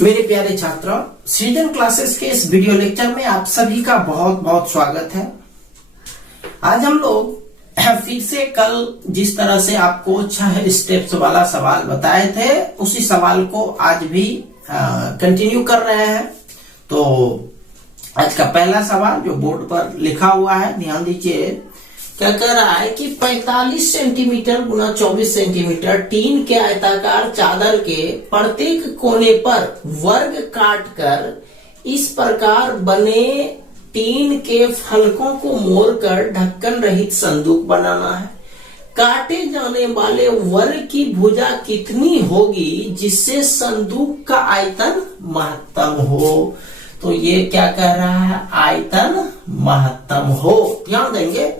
मेरे प्यारे छात्रों, सृजन क्लासेस के इस वीडियो लेक्चर में आप सभी का बहुत बहुत स्वागत है। आज हम लोग फिर से कल जिस तरह से आपको 6 स्टेप्स वाला सवाल बताए थे, उसी सवाल को आज भी कंटिन्यू कर रहे हैं। तो आज का पहला सवाल जो बोर्ड पर लिखा हुआ है, ध्यान दीजिए। क्या कह रहा है कि 45 सेंटीमीटर गुना 24 सेंटीमीटर टीन के आयताकार चादर के प्रत्येक कोने पर वर्ग काटकर इस प्रकार बने टीन के फलकों को मोड़कर ढक्कन रहित संदूक बनाना है। काटे जाने वाले वर्ग की भुजा कितनी होगी जिससे संदूक का आयतन महत्तम हो। तो ये क्या कह रहा है, आयतन महत्तम हो। ध्यान देंगे,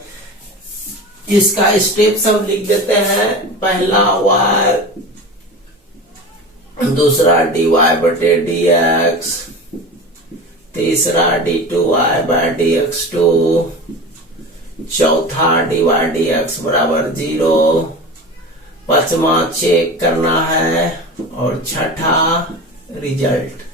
इसका स्टेप सब लिख देते हैं। पहला y, दूसरा dy/dx, तीसरा d2y/dx2, चौथा dy/dx बराबर 0, पांचवा चेक करना है और छठा रिजल्ट।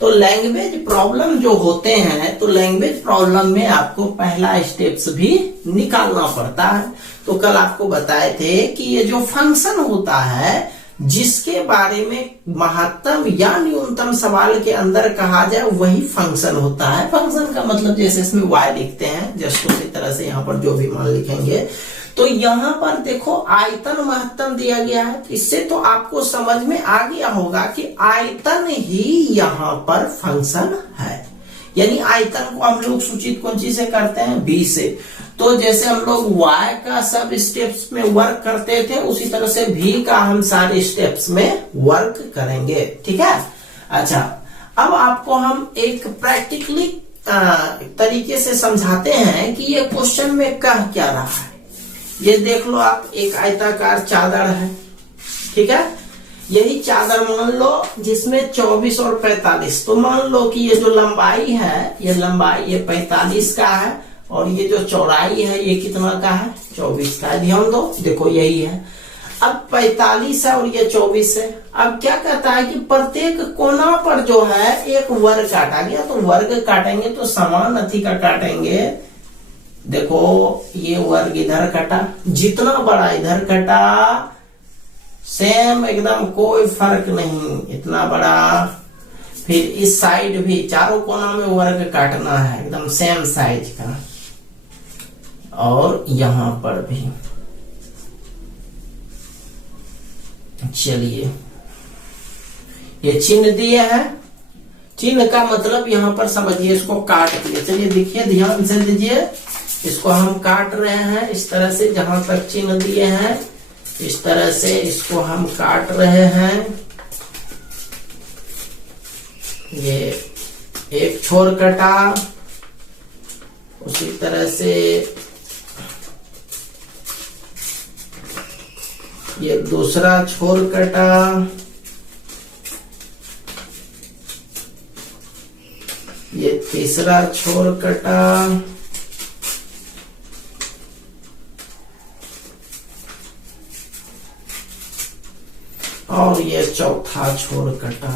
तो लैंग्वेज प्रॉब्लम जो होते हैं, तो लैंग्वेज प्रॉब्लम में आपको पहला स्टेप्स भी निकालना पड़ता है। तो कल आपको बताए थे कि ये जो फंक्शन होता है जिसके बारे में महत्तम या न्यूनतम सवाल के अंदर कहा जाए, वही फंक्शन होता है। फंक्शन का मतलब जैसे इसमें y लिखते हैं, जस्ट उसी तरह से यहाँ पर जो भी मान लिखेंगे। तो यहाँ पर देखो आयतन महत्तम दिया गया है, इससे तो आपको समझ में आ गया होगा कि आयतन ही यहाँ पर फंक्शन है। यानी आयतन को हम लोग सूचित कौन चीज से करते हैं, b से। तो जैसे हम लोग y का सब स्टेप्स में वर्क करते थे, उसी तरह से v का हम सारे स्टेप्स में वर्क करेंगे। ठीक है। अच्छा, अब आपको हम एक प्रैक्टिकली तरीके से समझाते हैं कि ये क्वेश्चन में कह क्या रहा है। ये देख लो आप, एक आयताकार चादर है। ठीक है। यही चादर मान लो जिसमें 24 और 45। तो मान लो कि ये जो लंबाई है, ये लंबाई ये 45 का है और ये जो चौड़ाई है ये कितना का है, 24 का है। ध्यान दो, देखो यही है। अब 45 है और ये 24 है। अब क्या कहता है कि प्रत्येक कोना पर जो है एक वर्ग काटा गया। तो वर्ग काटेंगे तो समान अथी का काटेंगे। देखो ये वर्ग इधर कटा, जितना बड़ा इधर कटा सेम एकदम, कोई फर्क नहीं, इतना बड़ा। फिर इस साइड भी चारों कोना में वर्ग काटना है, एकदम सेम साइज का। और यहां पर भी। चलिए, ये चिन्ह दिए हैं। चिन्ह का मतलब यहां पर समझिए, इसको काट दिए। चलिए देखिए, ध्यान से दीजिए, इसको हम काट रहे हैं इस तरह से। जहां तक चिन्ह दिए हैं इस तरह से इसको हम काट रहे हैं। ये एक छोर कटा, उसी तरह से ये दूसरा छोर कटा, ये तीसरा छोर कटा, और ये चौथा छोर कटा।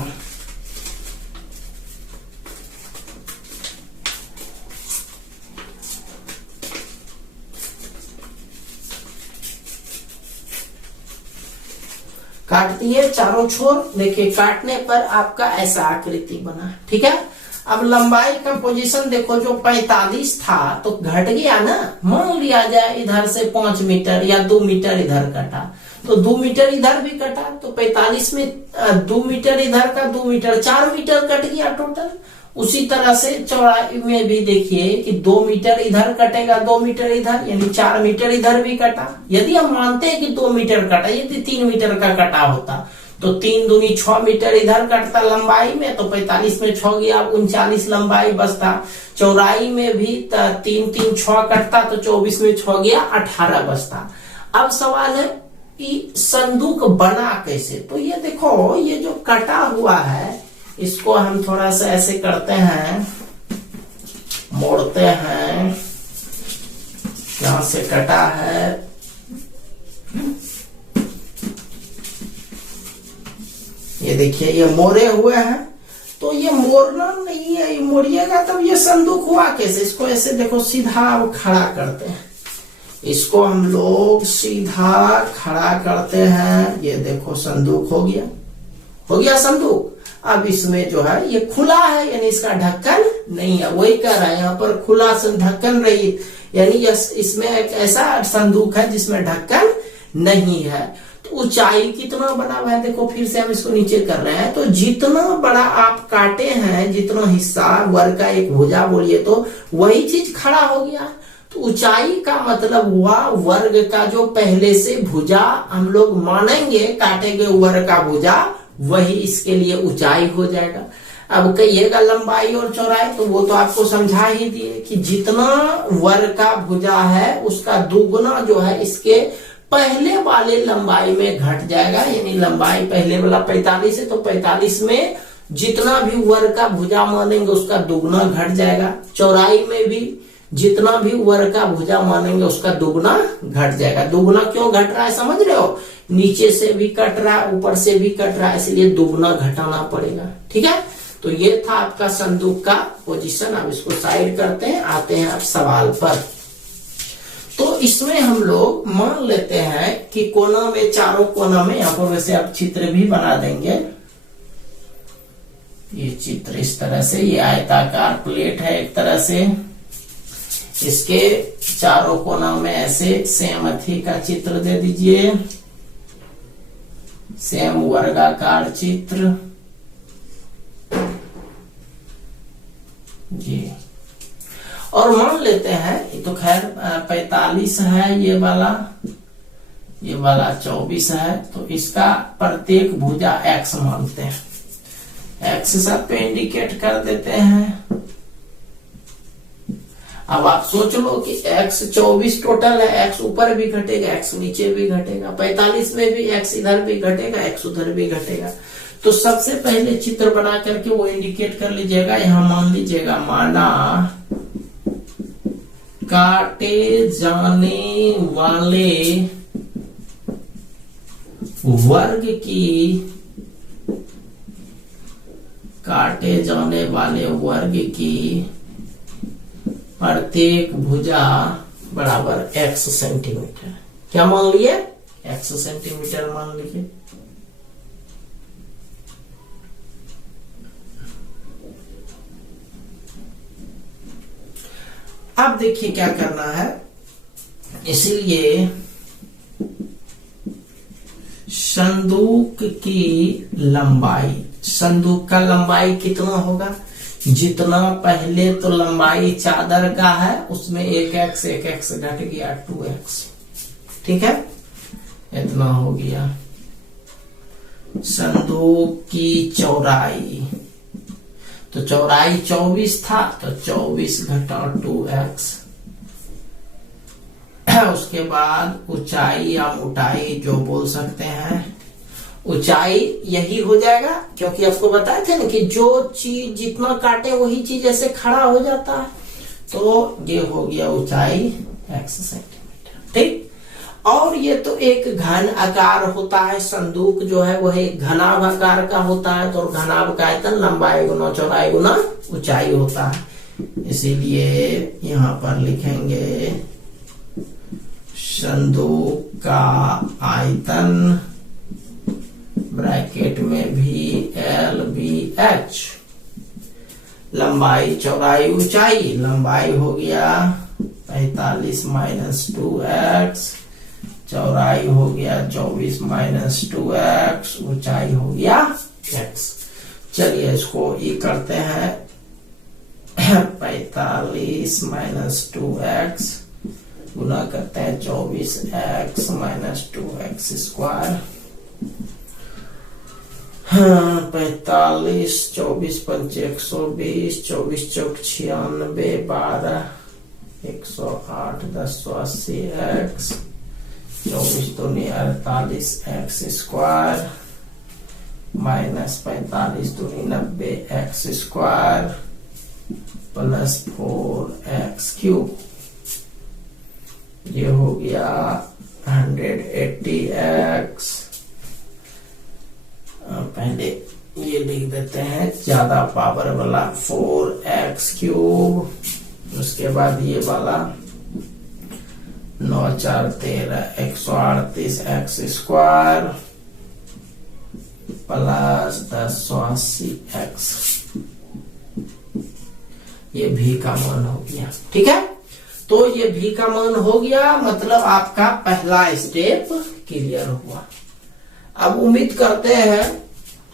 काट दिए चारों छोर। देखिए, काटने पर आपका ऐसा आकृति बना। ठीक है। अब लंबाई का पोजीशन देखो, जो 45 था तो घट गया ना। मान लिया जाए इधर से 5 मीटर या 2 मीटर इधर कटा, तो 2 मीटर इधर भी कटा। तो 45 में 2 मीटर इधर का 2 मीटर, 4 मीटर कट गया टोटल। उसी तरह से चौड़ाई में भी देखिए कि 2 मीटर इधर कटेगा, 2 मीटर इधर, यानी 4 मीटर इधर भी कटा। यदि हम मानते हैं कि 2 मीटर कटा, यदि 3 मीटर का कटा होता तो 3 दूनी 6 मीटर इधर कटता लंबाई में। तो 45 में 6 गया, 39 लंबाई बचता। चौड़ाई में भी 3 3 6 कटता, तो 24 में 6 गया, 18 बचता। अब सवाल है कि संदूक बना कैसे। तो ये देखो, ये जो कटा हुआ है इसको हम थोड़ा सा ऐसे करते हैं, मोड़ते हैं। यहां से कटा है ये देखिए ये मोड़े हुए हैं, तो ये मोड़ना नहीं है, ये मोड़िएगा तब ये संदूक हुआ कैसे। इसको ऐसे देखो सीधा अब खड़ा करते हैं, इसको हम लोग सीधा खड़ा करते हैं। ये देखो संदूक हो गया संदूक। अब इसमें जो है ये खुला है, यानी इसका ढक्कन नहीं है। वही कह रहा है यहाँ पर खुला ढक्कन रही, यानी इसमें एक ऐसा संदूक है जिसमें ढक्कन नहीं है। तो ऊंचाई कितना बड़ा हुआ है, देखो फिर से हम इसको नीचे कर रहे हैं, तो जितना बड़ा आप काटे हैं, जितना हिस्सा वर्ग का एक भुजा बोलिए, तो वही चीज खड़ा हो गया। तो ऊंचाई का मतलब हुआ वर्ग का जो पहले से भुजा हम लोग मानेंगे, काटेंगे वर्ग का भुजा, वही इसके लिए ऊंचाई हो जाएगा। अब कहिएगा लंबाई और चौड़ाई, तो वो तो आपको समझा ही दिए कि जितना वर्ग का भुजा है उसका दुगुना जो है इसके पहले वाले लंबाई में घट जाएगा। यानी लंबाई पहले वाला 45 है, तो 45 में जितना भी वर्ग का भुजा मानेंगे उसका दुगुना घट जाएगा। चौड़ाई में भी जितना भी वर्ग का भुजा मानेंगे उसका दुगुना घट जाएगा। दुगुना क्यों घट रहा है समझ रहे हो, नीचे से भी कट रहा है, ऊपर से भी कट रहा है, इसलिए दुगुना घटाना पड़ेगा। ठीक है, तो ये था आपका संदूक का पोजीशन। अब इसको साइड करते हैं, आते हैं अब सवाल पर। तो इसमें हम लोग मान लेते हैं कि कोना में, चारों कोना में, यहाँ पर वैसे आप चित्र भी बना देंगे। ये चित्र इस तरह से, ये आयताकार प्लेट है एक तरह से, इसके चारों कोना में ऐसे सेम अथी का चित्र दे दीजिए, सेम वर्गाकार चित्र जी। और मान लेते हैं, ये तो खैर 45 है, ये वाला 24 है, तो इसका प्रत्येक भुजा x मानते हैं, x सब पे इंडिकेट कर देते हैं। अब आप सोच लो कि x 24 टोटल है, x ऊपर भी घटेगा, x नीचे भी घटेगा, 45 में भी x इधर भी घटेगा, x उधर भी घटेगा। तो सबसे पहले चित्र बना करके वो इंडिकेट कर लीजिएगा। यहां मान लीजिएगा, माना काटे जाने वाले वर्ग की प्रत्येक भुजा बराबर x सेंटीमीटर। क्या मान लिए, x सेंटीमीटर मान लीजिए। अब देखिए क्या करना है, इसलिए संदूक की लंबाई, संदूक का लंबाई कितना होगा, जितना पहले तो लंबाई चादर का है उसमें एक x घट गया 2x। ठीक है, इतना हो गया। संदूक की चौड़ाई, तो चौड़ाई 24 था, तो 24 घटा 2x। उसके बाद ऊंचाई या मोटाई जो बोल सकते हैं, ऊंचाई यही हो जाएगा, क्योंकि आपको बताए थे ना कि जो चीज जितना काटे वही चीज ऐसे खड़ा हो जाता है। तो ये हो गया ऊंचाई x सेंटीमीटर। ठीक, और ये तो एक घन आकार होता है, संदूक जो है वह एक घनाभ आकार का होता है। तो घनाभ का आयतन लंबाई गुना चौड़ाई गुना ऊंचाई होता है, इसीलिए यहां पर लिखेंगे संदूक का आयतन ब्रैकेट में भी LBH, लंबाई चौड़ाई ऊंचाई, लंबाई हो गया 45 माइनस 2x, चौड़ाई हो गया 24 माइनस 2x, ऊंचाई हो गया x। चलिए इसको ये करते हैं, 45 माइनस 2x गुना करते हैं 24x माइनस 2x स्क्वायर। 45, 24 पंच 120, 24 चौक 96, 12 108, 10 180 x, 24 दूनी 48 x स्क्वायर माइनस 45 दूनी 90 x square plus 4x cube. ये हो गया 180x, पहले पहले ये लिख देते हैं ज्यादा पावर वाला 4x³, उसके बाद ये वाला 9 4 13 138 x² प्लस 1080x। ये भी का मान हो गया। ठीक है, तो ये भी का मान हो गया, मतलब आपका पहला स्टेप क्लियर हुआ। अब उम्मीद करते हैं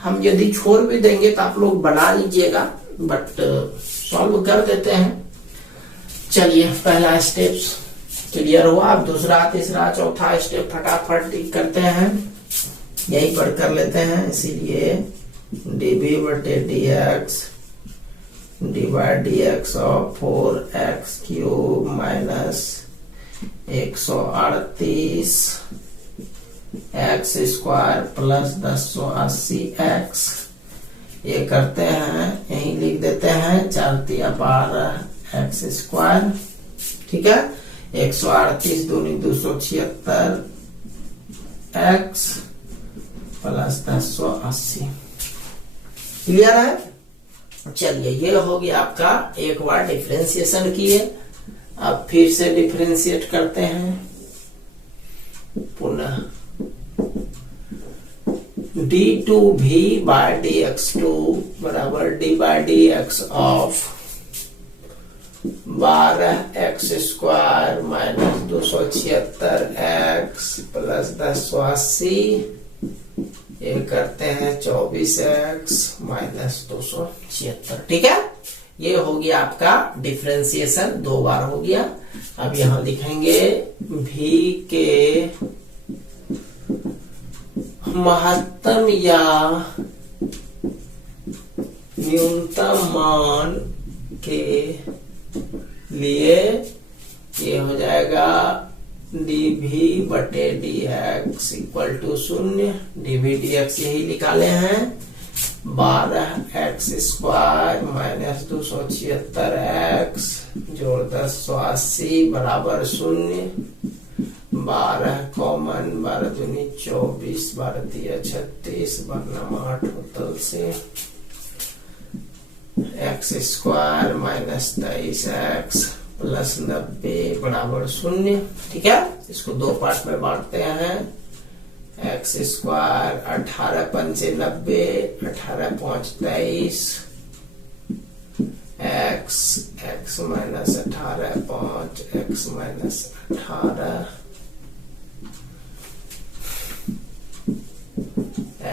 हम यदि छोड़ भी देंगे तो आप लोग बना लीजिएगा, बट सॉल्व कर देते हैं। चलिए, पहला स्टेप क्लियर हुआ। अब दूसरा, तीसरा, चौथा स्टेप फटाफट करते हैं, यही पर कर लेते हैं। इसीलिए dv/dx divide dx of 4x³ minus 138 x² plus 1080x। ये करते हैं, यही लिख देते हैं 4 × 12 x²। ठीक है, 138 दूनी 276 x प्लस 1080। क्लियर है? चलिए, ये हो गया आपका, एक बार डिफरेंशिएशन किए। अब फिर से डिफरेंशिएट करते हैं पुनः। d2v/dx2 बराबर d/dx of 12x² minus 276x plus 1080। ये करते हैं 24x माइनस 276। ठीक है, ये हो गया आपका डिफरेंशिएशन, 2 बार हो गया। अब यहां लिखेंगे v के महत्तम या न्यूनतम मान के लिए ये हो जाएगा dv/dx इक्वल टू 0। dv/dx यही निकाले हैं, 12x² माइनस 276x जोड़ 1080 बराबर 0। 12 कॉमन, 12 दूनी 24, 12 तिया 36, 12 8 होतल से x² माइनस 23x प्लस 90 बराबर 0। ठीक है, इसको 2 पार्ट में बांटते हैं। x² 18 × 5 = 90, 18 × 5 = 23 x minus 18 5 x minus 18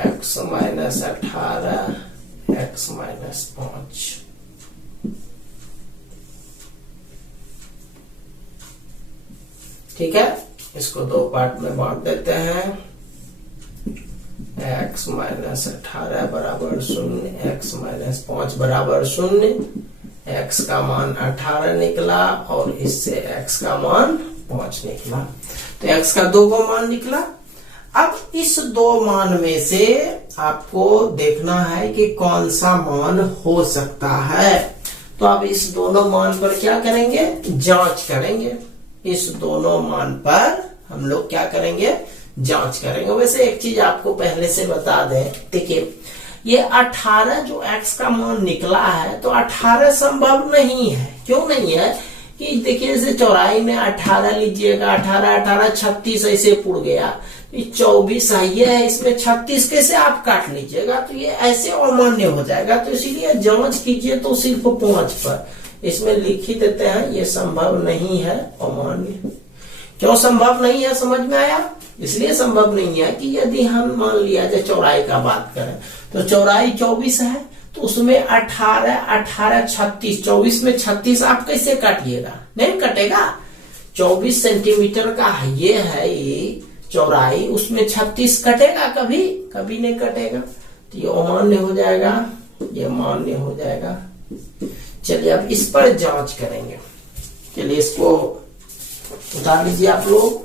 x minus 18 x minus 5। ठीक है, इसको 2 पार्ट में बांट देते हैं। x माइनस 18 बराबर 0, x माइनस 5 बराबर 0। x का मान 18 निकला और इससे x का मान 5 निकला, तो x का 2 को मान निकला। अब इस 2 मान में से आपको देखना है कि कौन सा मान हो सकता है। तो अब इस दोनों मान पर क्या करेंगे, जांच करेंगे। इस दोनों मान पर हम लोग क्या करेंगे, जांच करेंगे। वैसे एक चीज आपको पहले से बता दें, देखिए ये 18 जो x का मान निकला है, तो 18 संभव नहीं है। क्यों नहीं है कि देखिए, जैसे चौराई में 18 लीजिएगा, 18 18 36 ऐसे पुड़ गया, तो 24 ये है, इसमें 36 कैसे आप काट लीजिएगा, तो ये ऐसे अमान्य हो जाएगा। तो इसीलिए जांच कीजिए तो सिर्फ 5 पर इसमें लिख ही देते हैं, ये संभव नहीं है, अमान्य। क्यों संभव नहीं है, समझ में आया? इसलिए संभव नहीं है कि यदि हम मान लिया जाए चौड़ाई का बात करें, तो चौड़ाई 24 है, तो उसमें 18 18 36, 24 में 36 आप कैसे काटिएगा, नहीं कटेगा। 24 सेंटीमीटर का ये है ये चौड़ाई, उसमें 36 कटेगा कभी? कभी नहीं कटेगा। तो ये अमान्य हो जाएगा, ये मान्य हो जाएगा। चलिए अब इस पर जांच करेंगे। चलिए इसको उतार लीजिए आप लोग।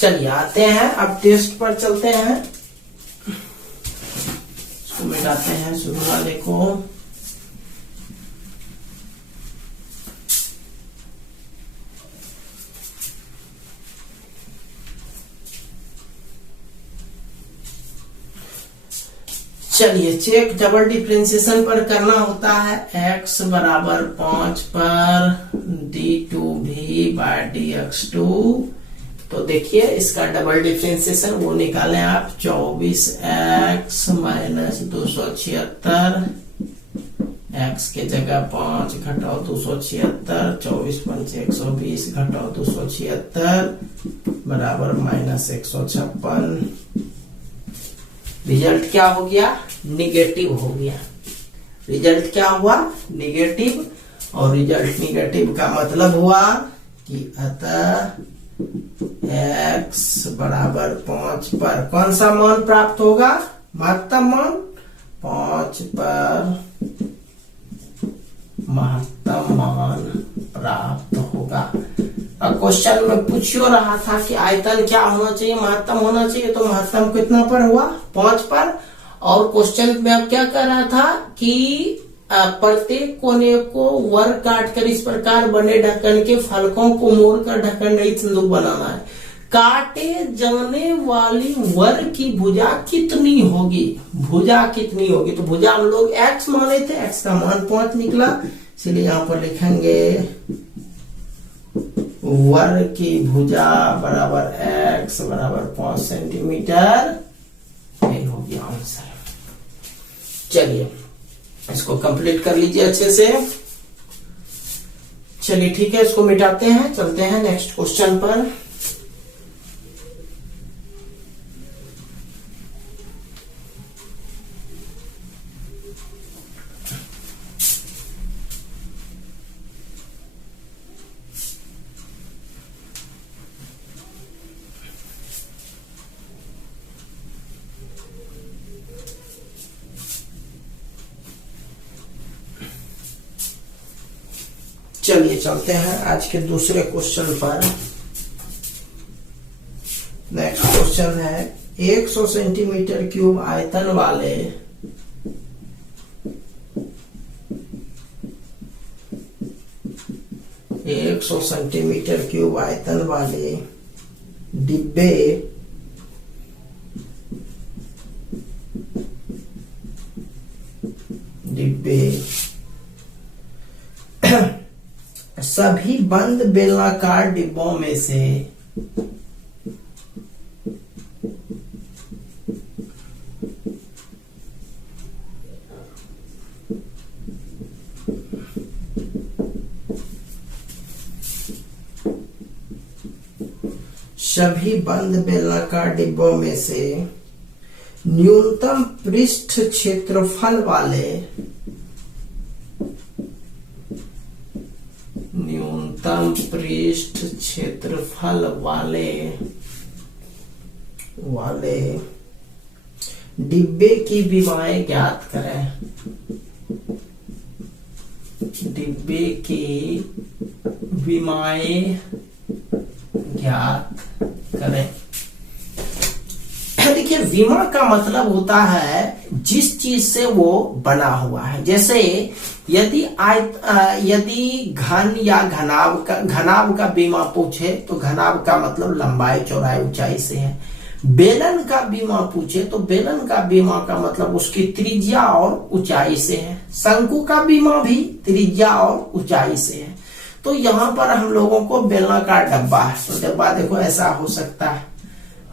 चलिए आते हैं अब टेस्ट पर चलते हैं। इसको मिटाते हैं शुरू वाले को। चलिए चेक डबल डिफरेंशिएशन पर करना होता है। x बराबर 5 पर d2v/dx2। तो देखिए इसका डबल डिफरेंशिएशन वो निकालें आप। 24x माइनस 276, x के जगह 5 घटाओ 276, 24 पंचे 120 घटाओ 276 बराबर माइनस 156। रिजल्ट क्या हो गया? निगेटिव हो गया। रिजल्ट क्या हुआ? निगेटिव। और रिजल्ट निगेटिव का मतलब हुआ कि अतः x बराबर 5 पर कौन सा मान प्राप्त होगा? महत्तम मान। 5 पर महत्तम मान प्राप्त होगा। अब क्वेश्चन में पूछ रहा था कि आयतन क्या होना चाहिए? महत्तम होना चाहिए। तो महत्तम कितना पर हुआ? 5 पर। और क्वेश्चन में अब क्या कर रहा था कि प्रत्येक कोने को वर्ग काट कर इस प्रकार बने ढक्कन के फलकों को मोड़कर ढक्कन रहित संदूक बनाना है। काटे जाने वाली वर्ग की भुजा कितनी होगी? भुजा कितनी होगी? तो भुजा हम लोग x माने थे, x का मान 5 निकला, इसलिए यहां पर लिखेंगे वर्ग की भुजा बराबर x बराबर 5 सेंटीमीटर। यही हो गया आंसर। चलिए इसको कंप्लीट कर लीजिए अच्छे से। चलिए ठीक है, इसको मिटाते हैं, चलते हैं नेक्स्ट क्वेश्चन पर। चलिए चलते हैं आज के दूसरे क्वेश्चन पर। नेक्स्ट क्वेश्चन है 100 सेंटीमीटर क्यूब आयतन वाले 100 सेंटीमीटर क्यूब आयतन वाले डिब्बे सभी बंद बेलनाकार डिब्बों में से न्यूनतम पृष्ठ क्षेत्रफल वाले डिब्बे की विमाएं ज्ञात करें। डिब्बे की विमाएं ज्ञात करें। देखिए विमा का मतलब होता है जिस चीज से वो बना हुआ है। जैसे यदि घन या घनाभ का बीमा पूछे तो घनाभ का मतलब लंबाई चौड़ाई ऊंचाई से है। बेलन का बीमा पूछे तो बेलन का बीमा का मतलब उसकी त्रिज्या और ऊंचाई से है। शंकु का बीमा भी त्रिज्या और ऊंचाई से है। तो यहाँ पर हम लोगों को बेलनाकार डब्बा है। तो डब्बा देखो ऐसा हो सकता है।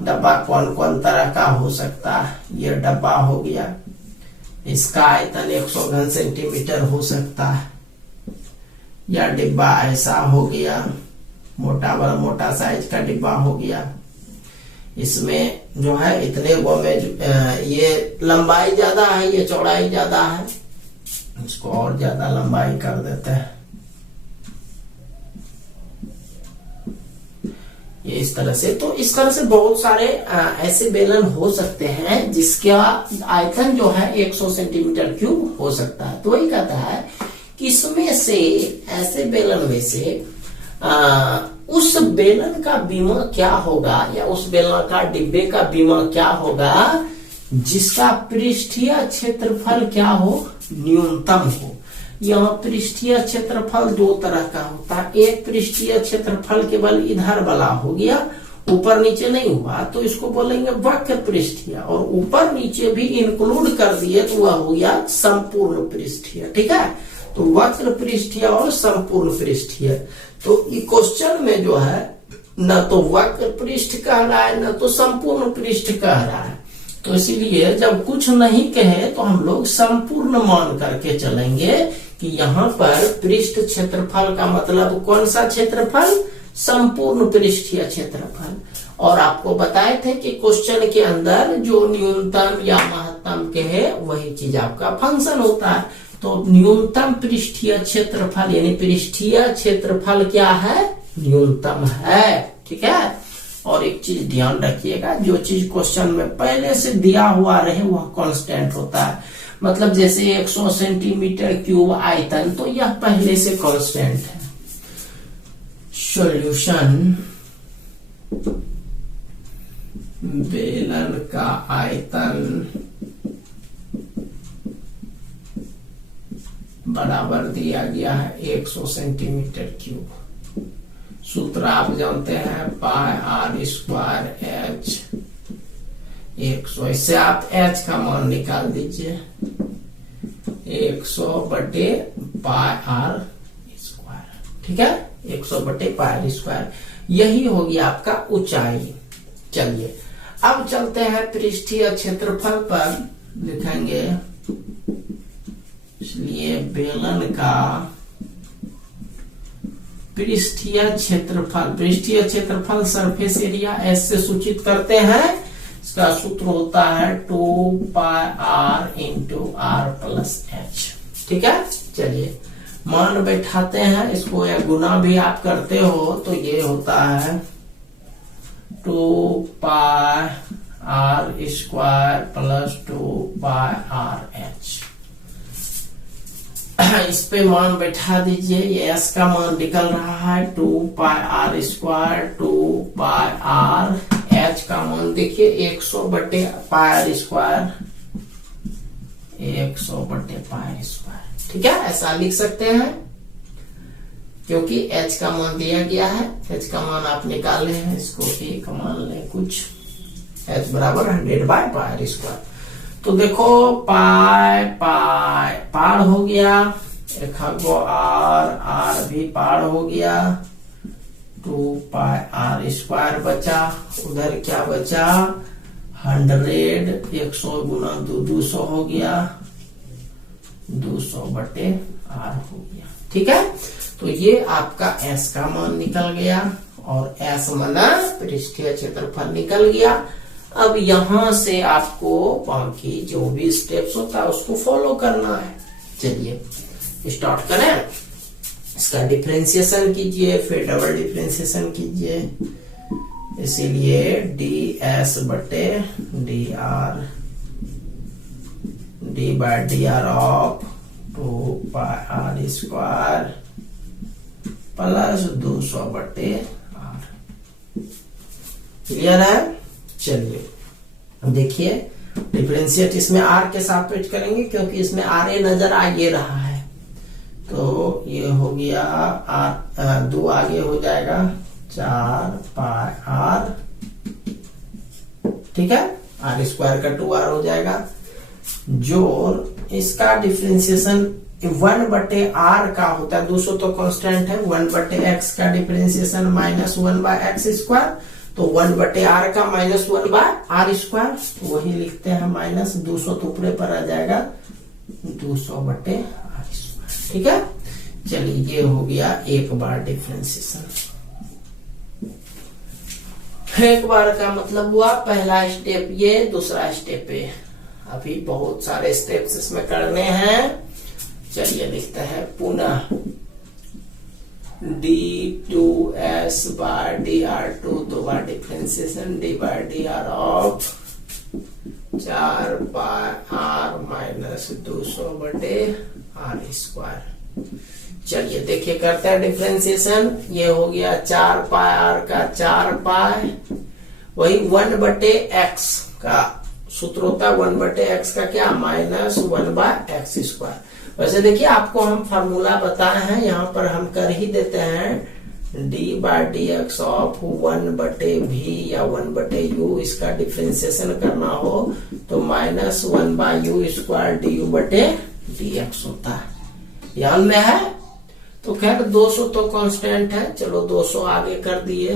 डब्बा कौन कौन तरह का हो सकता है? ये डब्बा हो गया, इसका आयतन 100 घन सेंटीमीटर हो सकता है। या डिब्बा ऐसा हो गया, मोटा साइज का डिब्बा हो गया। इसमें जो है इतने वो में ये लंबाई ज्यादा है, ये चौड़ाई ज्यादा है, इसको और ज्यादा लंबाई कर देते हैं। ये इस तरह से, तो इस तरह से बहुत सारे ऐसे बेलन हो सकते हैं जिसका आयतन जो है 100 सेंटीमीटर क्यूब हो सकता है। तो वही कहता है कि इसमें से ऐसे बेलन में से उस बेलन का बीमा क्या होगा, या उस बेलनाकार डिब्बे का बीमा क्या होगा जिसका पृष्ठीय क्षेत्रफल क्या हो, न्यूनतम हो। यहाँ पृष्ठीय क्षेत्रफल दो तरह का होता है, एक पृष्ठीय क्षेत्रफल केवल इधर वाला हो गया, ऊपर नीचे नहीं हुआ, तो इसको बोलेंगे वक्र पृष्ठीय, और ऊपर नीचे भी इंक्लूड कर दिए तो वह हो गया संपूर्ण पृष्ठीय। ठीक है, तो वक्र पृष्ठीय और संपूर्ण पृष्ठीय। तो ये क्वेश्चन में जो है न तो वक्र पृष्ठ कह रहा है न तो संपूर्ण पृष्ठ कह रहा है, तो इसीलिए जब कुछ नहीं कहे तो हम लोग संपूर्ण मान करके चलेंगे कि यहाँ पर पृष्ठ क्षेत्रफल का मतलब कौन सा क्षेत्रफल, संपूर्ण पृष्ठीय क्षेत्रफल। और आपको बताए थे कि क्वेश्चन के अंदर जो न्यूनतम या महत्तम कहे वही चीज आपका फंक्शन होता है। तो न्यूनतम पृष्ठीय क्षेत्रफल यानी पृष्ठीय क्षेत्रफल क्या है, न्यूनतम है। ठीक है, और एक चीज ध्यान रखिएगा, जो चीज क्वेश्चन में पहले से दिया हुआ रहे वह कांस्टेंट होता है। मतलब जैसे 100 सेंटीमीटर क्यूब आयतन, तो यह पहले से कांस्टेंट है। सॉल्यूशन, बेलन का आयतन बराबर दिया गया है 100 सेंटीमीटर क्यूब। सूत्र आप जानते हैं, पाई आर स्क्वायर एच 100। इससे आप एच का मान निकाल दीजिए, 100 बटे पाई आर स्क्वायर। ठीक है, 100 बटे पाई आर स्क्वायर, यही होगी आपका ऊंचाई। चलिए अब चलते हैं पृष्ठीय क्षेत्रफल पर, लिखेंगे इसलिए बेलन का पृष्ठीय क्षेत्रफल, पृष्ठीय क्षेत्रफल सरफेस एरिया एस से सूचित करते हैं। इसका सूत्र होता है 2 pi r into r plus h. ठीक है, चलिए मान बैठाते हैं, इसको या गुना भी आप करते हो तो ये होता है 2 pi are square plus 2 pi r h. इस पे मान बैठा दीजिए, ये एस का मान निकल रहा है 2 pi are square 2 pi r, h का मान देखिए 100 बटे पाई आर स्क्वायर 100 बटे पाई आर स्क्वायर। ठीक है, ऐसा लिख सकते हैं क्योंकि एच का मान दिया गया है, एच का मान आप निकाले हैं, इसको एक मान लें कुछ, एच बराबर 100 बाय पाई आर स्क्वायर। तो देखो पाई पाई पार हो गया, एक आर आर भी पार हो गया, 2 पाई आर स्क्वायर बचा, उधर क्या बचा 100, 100 गुना 200 हो गया, 200 बटे आर हो गया। ठीक है, तो ये आपका एस का मान निकल गया और एस माना पृष्ठीय क्षेत्रफल निकल गया। अब यहां से आपको बाकी जो भी स्टेप्स होता है उसको फॉलो करना है। चलिए स्टार्ट करें, इसका डिफरेंशिएशन कीजिए, फिर डबल डिफरेंशिएशन कीजिए, इसीलिए डी एस बटे D R D by D R of 2 pi are square plus 200 बटे आर। क्लियर है? चलिए देखिए डिफरेंशिएट इसमें आर के सापेक्ष करेंगे क्योंकि इसमें आर ए नजर आ ये रहा है, तो ये हो गया आर 2 आगे हो जाएगा 4 पाई आर। ठीक है, आर स्क्वायर का 2r हो जाएगा, जोड़ इसका डिफरेंशिएशन 1 बटे आर का होता है, 200 तो कांस्टेंट है, 1 बटे एक्स का differentiation minus 1 by X square, तो 1 बटे आर का माइनस 1 बाय आर स्क्वायर, वही लिखते हैं माइनस 200 तो ऊपर पर आ जाएगा 200 बटे आर स्क्वायर। ठीक है, चलिए ये हो गया एक बार डिफरेंशिएशन। एक बार का मतलब हुआ पहला स्टेप ये, दूसरा स्टेप ये, अभी बहुत सारे स्टेप्स इसमें करने हैं। चलिए लिखते हैं पुनः d2s बाय dr2 दो बार differentiation d by dr of 4 pi r minus 200 बटे आर स्क्वायर। चलिए देखिए करते हैं डिफ्रेंसिएशन। ये हो गया 4 पाई आर का 4 पाई, वही 1/x का सूत्र होता है 1/x का क्या माइनस 1/x²। वैसे देखिए आपको हम फार्मूला बताए हैं, यहाँ पर हम कर ही देते हैं d/dx ऑफ 1/v या 1/u। इसका डिफ्रेंसिएशन करना हो तो माइनस 1/u² du/dx होता है, ध्यान में है। तो खैर 200 तो कांस्टेंट है, चलो 200 आगे कर दिए।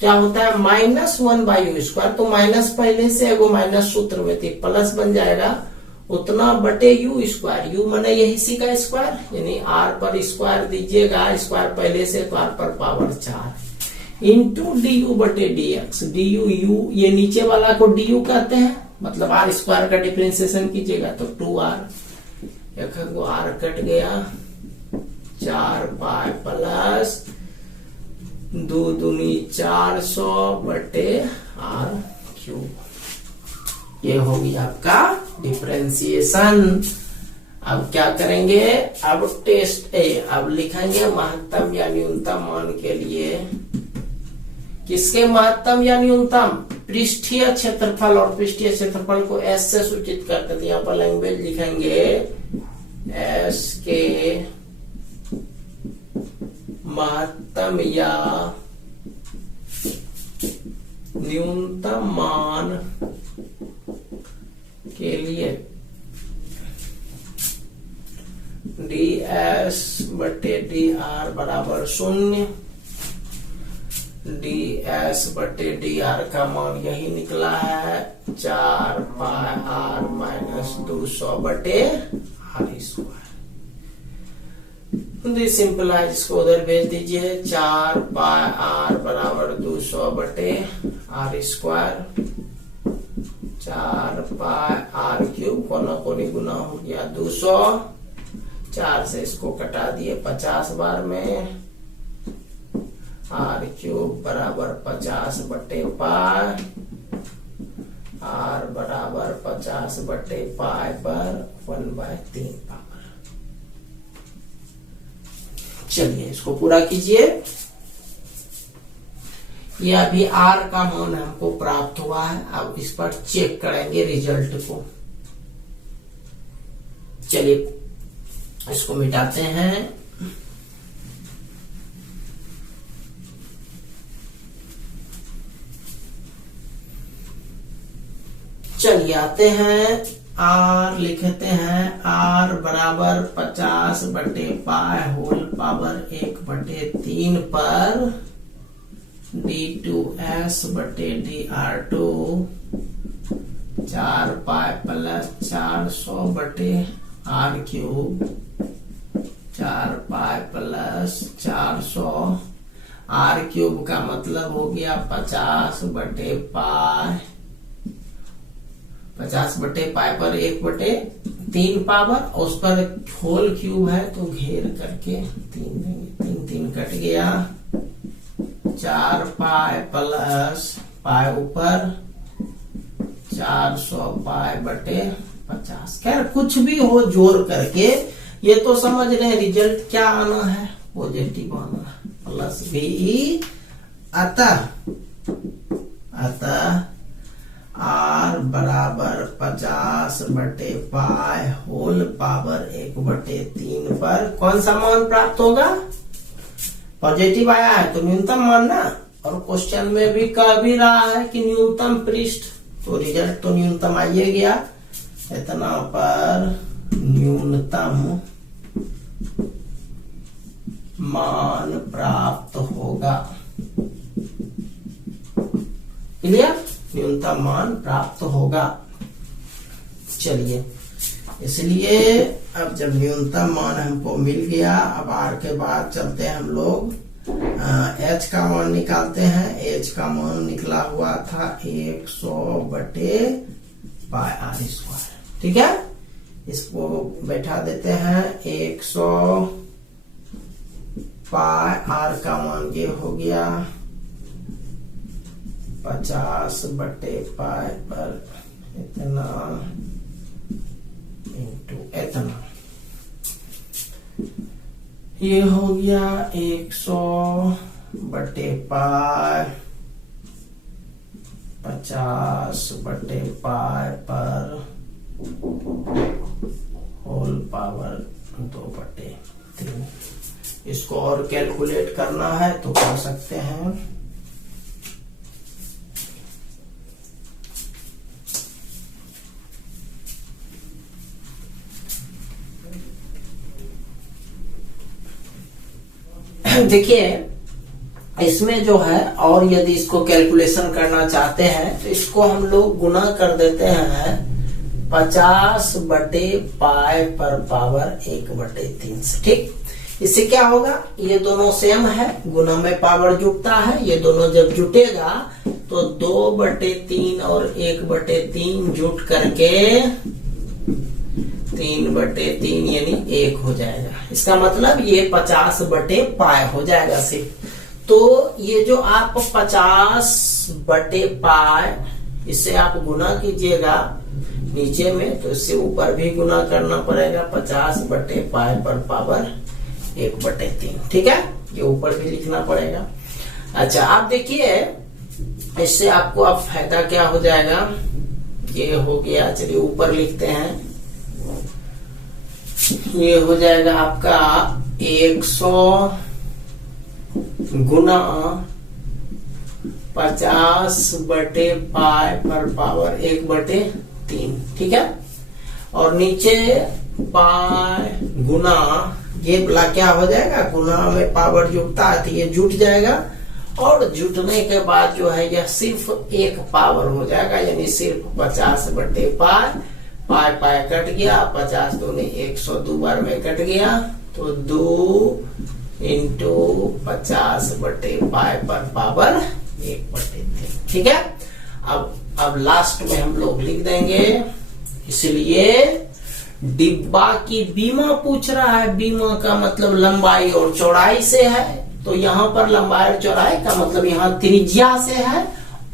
क्या होता है माइनस 1/u², तो माइनस पहले से एगो माइनस सूत्र में थी, प्लस बन जाएगा उतना बटे u²। u माने यही इसी का स्क्वायर, यानी r पर स्क्वायर दीजिएगा, स्क्वायर पहले से तो r पर power 4 into du/dx। du u ये नीचे वाला को du कहते हैं, मतलब r² का डिफरेंशिएशन कीजिएगा तो 2r, एक को r कट गया, 4 पाई प्लस 2 दूनी 400 बटे r³। ये हो गया आपका डिफरेंशिएशन। अब क्या करेंगे, अब टेस्ट अब लिखेंगे महत्तम या न्यूनतम मान के लिए। किसके महत्तम या न्यूनतम, पृष्ठीय क्षेत्रफल, और पृष्ठीय क्षेत्रफल को एस से सूचित करते थे। यहाँ पर लैंग्वेज लिखेंगे एस के महत्तम या न्यूनतम मान के लिए ds/dr बराबर 0। ds/dr का मान यही निकला है 4 पाई r माइनस 200 बटे r²। सिंपल है, इसको उधर भेज दीजिए। 4 पाई r बराबर 200 बटे r², 4 पाई r³ कोना कोनी गुना हो गया 200, 4 से इसको कटा दिए 50 बार में, r³ बराबर 50 बटे पाई, r बराबर 50 बटे पाई पर 1/3 पावर। चलिए इसको पूरा कीजिए। ये अभी r का मान हमको प्राप्त हुआ है, अब इस पर चेक करेंगे रिजल्ट को। चलिए इसको मिटाते हैं। चलिए आते हैं r लिखते हैं, r बराबर 50 बटे पाई होल पावर 1/3 पर d2s बटे dr2 4 पाई प्लस 400 बटे r³, 4 पाई प्लस 400 r³ का मतलब हो गया 50 बटे पाई, 50 बटे पाई पर 1/3 पावर, और उस पर होल क्यूब है तो घेर करके 3 कट गया, 4 पाई प्लस पाई ऊपर 400 पाई बटे 50। खैर कुछ भी हो जोड़ करके, ये तो समझ रहे हैं रिजल्ट क्या आना है, पॉजिटिव आना है, प्लस भी। अतः r बराबर 50 बटे पाई होल पावर 1/3 पर कौन सा मान प्राप्त होगा, पॉजिटिव आया है तो न्यूनतम मान ना, और क्वेश्चन में भी कह भी रहा है कि न्यूनतम पृष्ठ, तो रिजल्ट तो न्यूनतम आइए गया, इतना पर न्यूनतम मान प्राप्त होगा। क्लियर, न्यूनतम मान प्राप्त होगा। चलिए इसलिए अब जब न्यूनतम मान हमको मिल गया, अब r के बाद चलते हैं हम लोग h का मान निकालते हैं। h का मान निकला हुआ था 100 बटे पाई r²। ठीक है, इसको बैठा देते हैं। 100 पाई r का मान ये हो गया 50 बटे पाई पर इतना इंटू इतना। ये हो गया 100/पाई 50/पाई पर होल पावर 2/3। इसको और कैलकुलेट करना है तो कर सकते हैं। देखिए इसमें जो है, और यदि इसको कैलकुलेशन करना चाहते हैं तो इसको हम लोग गुना कर देते हैं 50/पाई पर पावर 1/3 से। ठीक, इससे क्या होगा, ये दोनों सेम है, गुना में पावर जुटता है, ये दोनों जब जुटेगा तो 2/3 और 1/3 जुट करके 3/3 यानी 1 हो जाएगा। इसका मतलब ये 50/पाई हो जाएगा सिर्फ। तो ये जो आप 50/पाई, इससे आप गुना कीजिएगा नीचे में, तो इससे ऊपर भी गुना करना पड़ेगा 50/पाई पर पावर 1/3। ठीक है, ये ऊपर भी लिखना पड़ेगा। अच्छा, आप देखिए इससे आपको अब फायदा क्या हो जाएगा। ये हो गया, चलिए ऊपर लिखते हैं। ये हो जाएगा आपका 100 गुना 50/पाई पर पावर 1/3। ठीक है, और नीचे पाई गुना, ये बोला क्या हो जाएगा, गुना में पावर जुटता है तो ये जुट जाएगा, और जुटने के बाद जो है यह सिर्फ एक पावर हो जाएगा, यानी सिर्फ 50/पाई। पाई पाई कट गया, 50 दूनी 100 दो बार में कट गया, तो 2 × 50/पाई पर पावर 1/3। ठीक है, अब लास्ट में हम लोग लिख देंगे। इसलिए डिब्बा की बीमा पूछ रहा है, बीमा का मतलब लंबाई और चौड़ाई से है, तो यहाँ पर लंबाई और चौड़ाई का मतलब यहाँ त्रिज्या से है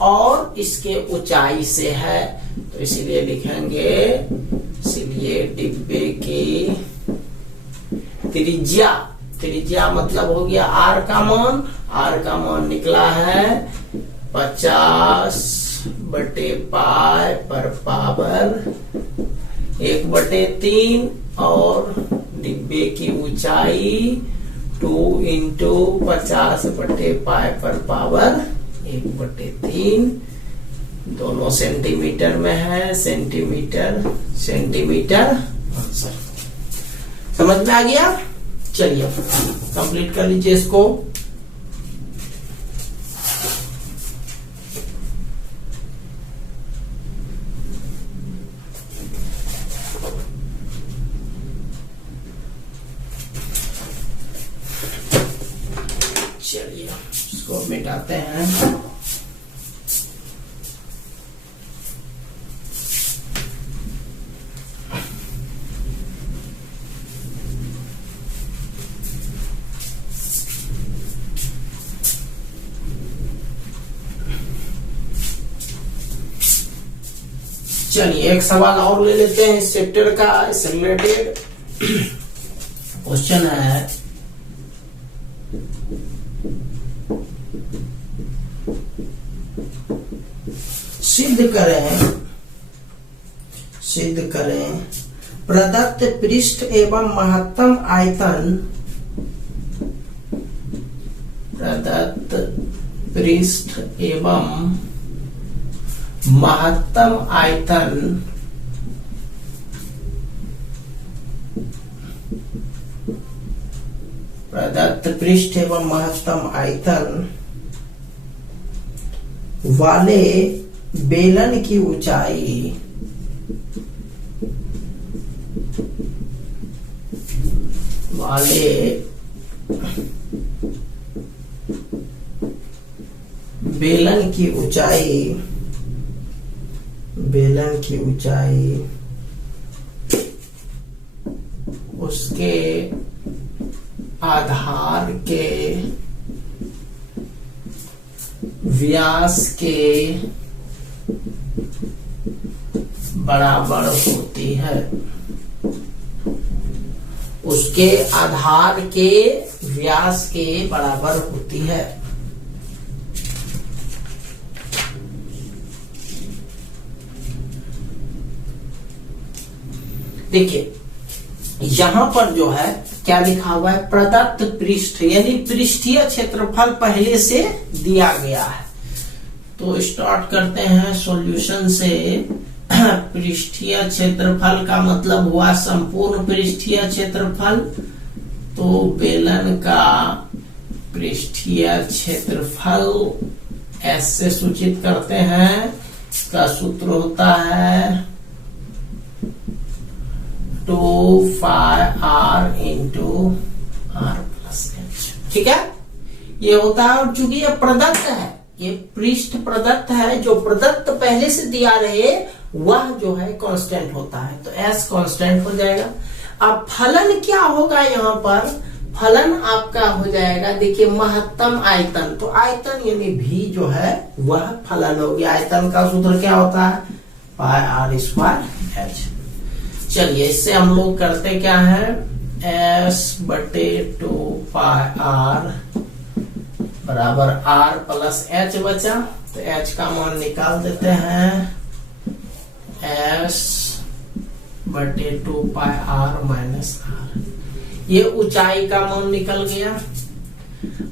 और इसके ऊंचाई से है, तो इसीलिए लिखेंगे, इसलिए डिब्बे की त्रिज्या मतलब हो गया r का मान निकला है 50/पाई पर पावर 1/3, और डिब्बे की ऊंचाई 2 × 50/पाई पर पावर 1/3। दोनों सेंटीमीटर में है, सेंटीमीटर आंसर। समझ में आ गया। चलिए कंप्लीट कर लीजिए इसको। चलिए इसको मिटाते हैं। चलिए एक सवाल और ले लेते हैं इस चैप्टर का, इससे रिलेटेड क्वेश्चन है। सिद्ध करें प्रदत्त पृष्ठ एवं महत्तम आयतन, प्रदत्त पृष्ठ एवं महत्तम आयतन प्रदत्त पृष्ठ एवं महत्तम आयतन वाले बेलन की ऊंचाई बेलन की ऊंचाई उसके आधार के व्यास के बराबर होती है। उसके आधार के व्यास के बराबर होती है। देखिए यहां पर जो है क्या लिखा हुआ है, प्रदत्त पृष्ठ यानी पृष्ठीय क्षेत्रफल पहले से दिया गया है। तो स्टार्ट करते हैं सॉल्यूशन से। पृष्ठीय क्षेत्रफल का मतलब हुआ संपूर्ण पृष्ठीय क्षेत्रफल। तो बेलन का पृष्ठीय क्षेत्रफल एस से सूचित करते हैं। इसका सूत्र होता है 2πr into r plus h. ठीक है, ये होता है। और चूंकि ये प्रदत्त है, ये पृष्ठ प्रदत्त है, जो प्रदत्त पहले से दिया रहे वह जो है कांस्टेंट होता है, तो एस कांस्टेंट हो जाएगा। अब फलन क्या होगा, यहाँ पर फलन आपका हो जाएगा, देखिए महत्तम आयतन। तो आयतन यानी भी जो है वह फलन हो गया। आयतन का सूत्र क्या होता है, पाई आर स्क्वायर एच। चलिए इससे हम लोग करते क्या है, एस बटे 2πr बराबर आर प्लस एच बचा। तो एच का मान निकाल देते हैं, एस बटे 2πr माइनस आर। ये ऊंचाई का मान निकल गया।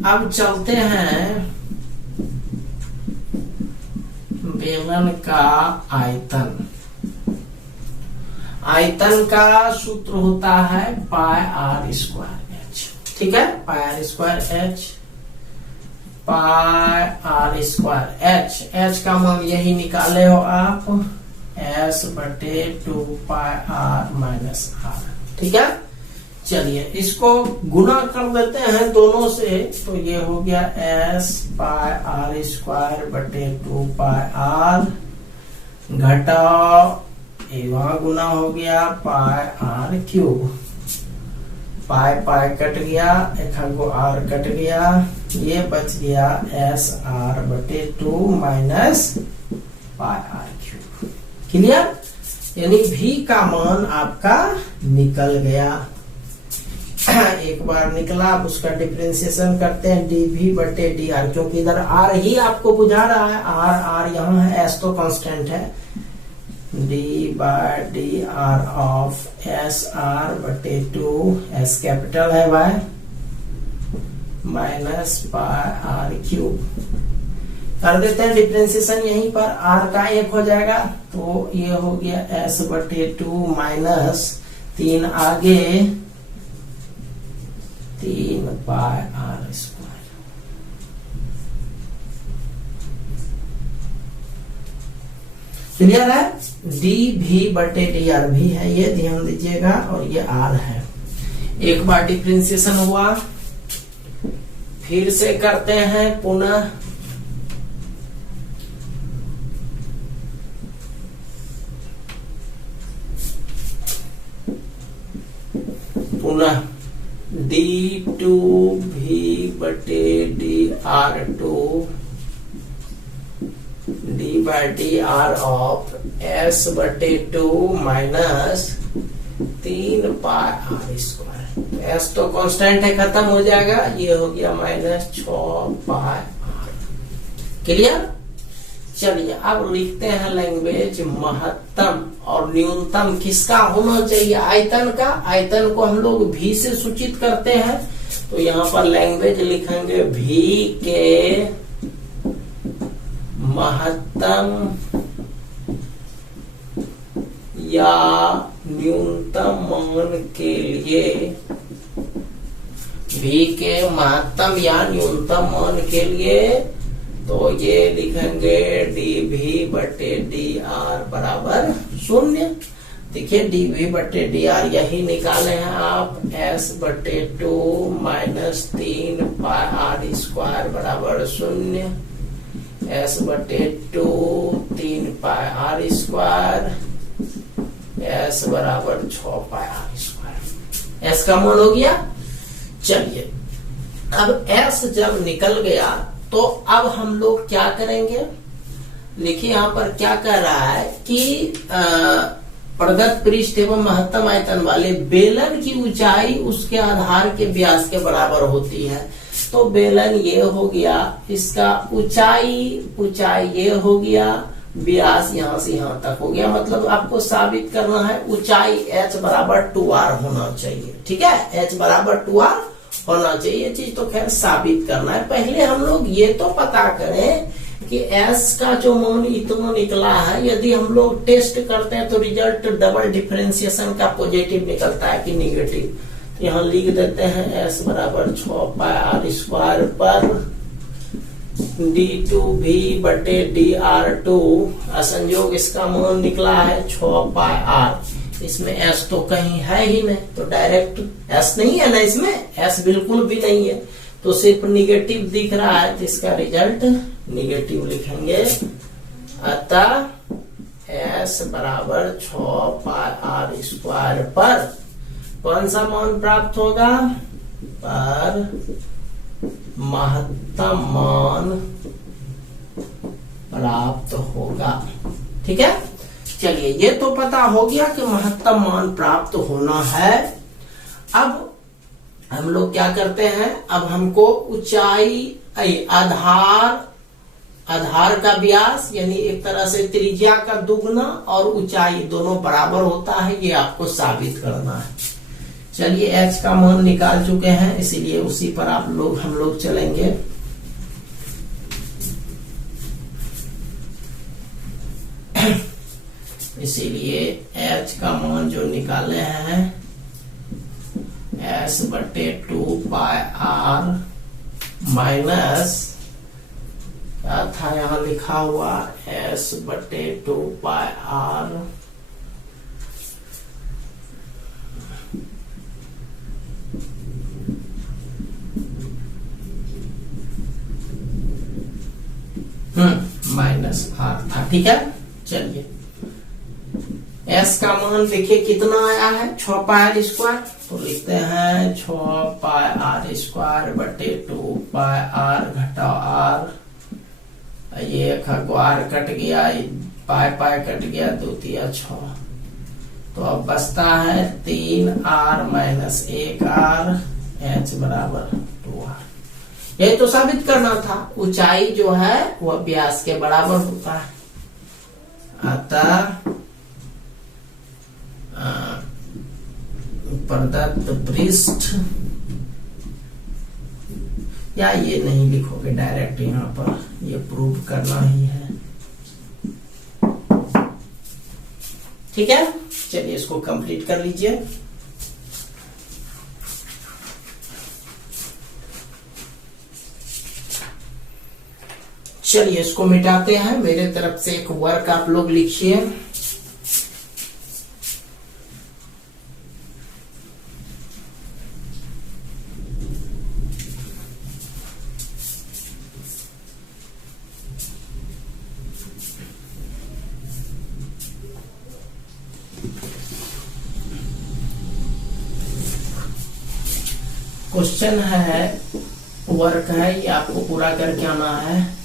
अब चलते हैं बेलन का आयतन। आयतन का सूत्र होता है पाई आर स्क्वायर एच। ठीक है, pi are square h, pi are square h. H का मान यही निकाले हो आप, एस बटे 2πr माइनस आर। ठीक है, चलिए इसको गुना कर देते हैं दोनों से। तो ये हो गया एस पाई आर स्क्वायर बटे 2πr घटाओ, वहां गुना हो गया pi are cube. Pi pi cut गया, एक गो आर कट गया, ये बच गया एस आर बटे 2 minus pi are cube. Clear, यानी भी का मान आपका निकल गया। एक बार निकला, अब उसका डिफरेंशिएशन करते हैं डी भी बटे डी आर, क्योंकि इधर आर ही आपको बुझा रहा है। आर आर यहाँ है, एस तो कांस्टेंट है। D by D R of S R बटे 2, एस कैपिटल है Y, minus pi are cube. कर देते हैं डिफरेंशिएशन यहीं पर, आर का 1 हो जाएगा। तो ये हो गया एस बटे 2 माइनस 3 आगे 3 पाई आर स्क्वायर। क्लियर है, डी भी बटे डी आर भी है, ये ध्यान दीजिएगा, और ये आर है। एक बार डिफरेंशिएशन हुआ, फिर से करते हैं पुनः। पुनः D2 भी बटे DR2 D by D R of S बटे 2 minus 3 pi are square. S तो कांस्टेंट है, खत्म हो जाएगा, ये हो गया माइनस 6 पाई आर। क्लियर, चलिए अब लिखते हैं लैंग्वेज महत्तम और न्यूनतम किसका होना चाहिए, आयतन का। आयतन को हम लोग भी से सूचित करते हैं, तो यहाँ पर लैंग्वेज लिखेंगे भी के महत्तम या न्यूनतम मान के लिए, भी के महत्तम या न्यूनतम मान के लिए, तो ये लिखेंगे डी भी बटे डी आर बराबर 0। देखिए डी भी बटे डी आर यही निकाले हैं आप, एस बटे 2 माइनस 3 पाई आर स्क्वायर बराबर 0। एस बटे 2 3 पाई आर स्क्वायर, एस बराबर 6 पाई आर स्क्वायर। एस का मान हो गया। चलिए अब एस जब निकल गया तो अब हम लोग क्या करेंगे, देखिए यहां पर क्या कह रहा है कि प्रदत्त पृष्ठ एवं महत्तम आयतन वाले बेलन की ऊंचाई उसके आधार के व्यास के बराबर होती है। तो बेलन ये हो गया, इसका ऊंचाई ये हो गया, व्यास यहां से यहां तक हो गया। मतलब आपको साबित करना है ऊंचाई h बराबर 2r होना चाहिए। ठीक है, h बराबर 2r होना चाहिए। ये चीज तो खैर साबित करना है। पहले हम लोग ये तो पता करें कि s का जो मान इतना निकला है, यदि हम लोग टेस्ट करते हैं तो रिजल्ट डबल डिफरेंशिएशन का पॉजिटिव निकलता है कि निगेटिव। तो यहाँ लिख देते हैं s बराबर 6πr² पर d2v बटे dr2। संयोग इसका मान निकला है 6πr। इसमें s तो कहीं है ही नहीं, तो डायरेक्ट s नहीं है ना, इसमें s बिल्कुल भी नहीं है, तो सिर्फ निगेटिव दिख रहा है, तो इसका रिजल्ट निगेटिव लिखेंगे। अतः s बराबर 6πr² पर कौन सा मान प्राप्त होगा? पर महत्तम मान प्राप्त होगा। ठीक है, चलिए ये तो पता हो गया कि महत्तम मान प्राप्त होना है। अब हम लोग क्या करते हैं, अब हमको ऊंचाई आधार का व्यास यानी एक तरह से त्रिज्या का दुगना और ऊंचाई दोनों बराबर होता है, ये आपको साबित करना है। चलिए h का मान निकाल चुके हैं, इसीलिए उसी पर हम लोग चलेंगे। इसीलिए h का मान जो निकाले हैं s बटे 2πr माइनस क्या था यहाँ लिखा हुआ s बटे 2πr माइनस r था। ठीक है, चलिए s का मान देखिए कितना आया है 6πr², तो लिखते हैं 6πr² बटे 2πr घटा r। ये को r कट गया, पाई कट गया, 2 तिया 6, तो अब बचता है 3r माइनस 1r, h बराबर 2r। यही तो साबित करना था, ऊंचाई जो है वह व्यास के बराबर होता है। अतः प्रदत्त पृष्ठ, या ये नहीं लिखोगे डायरेक्ट, यहाँ पर ये प्रूव करना ही है। ठीक है, चलिए इसको कंप्लीट कर लीजिए। चलिए इसको मिटाते हैं। मेरे तरफ से एक वर्क आप लोग लिखिए। क्वेश्चन है, वर्क है, ये आपको पूरा करके आना है।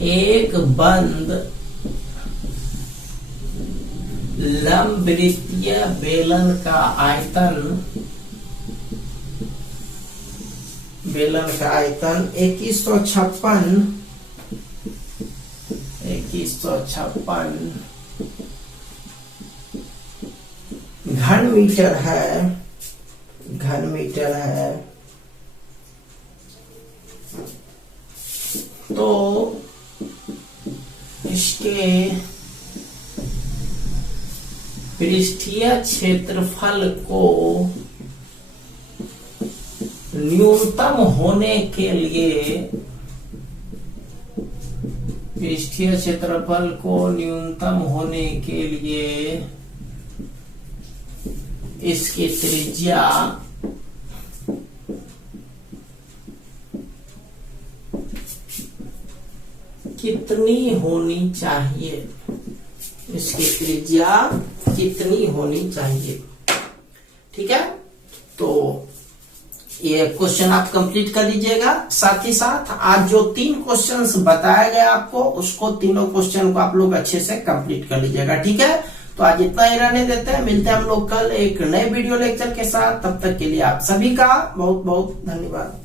एक बंद लंबवृत्तीय बेलन का आयतन 2156 घन मीटर है, तो इसके पृष्ठीय क्षेत्रफल को न्यूनतम होने के लिए इसकी त्रिज्या कितनी होनी चाहिए, इसकी त्रिज्या कितनी होनी चाहिए। ठीक है, तो ये क्वेश्चन आप कंप्लीट कर लीजिएगा। साथ ही साथ आज जो 3 क्वेश्चंस बताया गया आपको, उसको तीनों क्वेश्चन को आप लोग अच्छे से कंप्लीट कर लीजिएगा। ठीक है, तो आज इतना ही रहने देते हैं। मिलते हैं हम लोग कल एक नए वीडियो लेक्चर के साथ। तब तक के लिए आप सभी का बहुत बहुत धन्यवाद।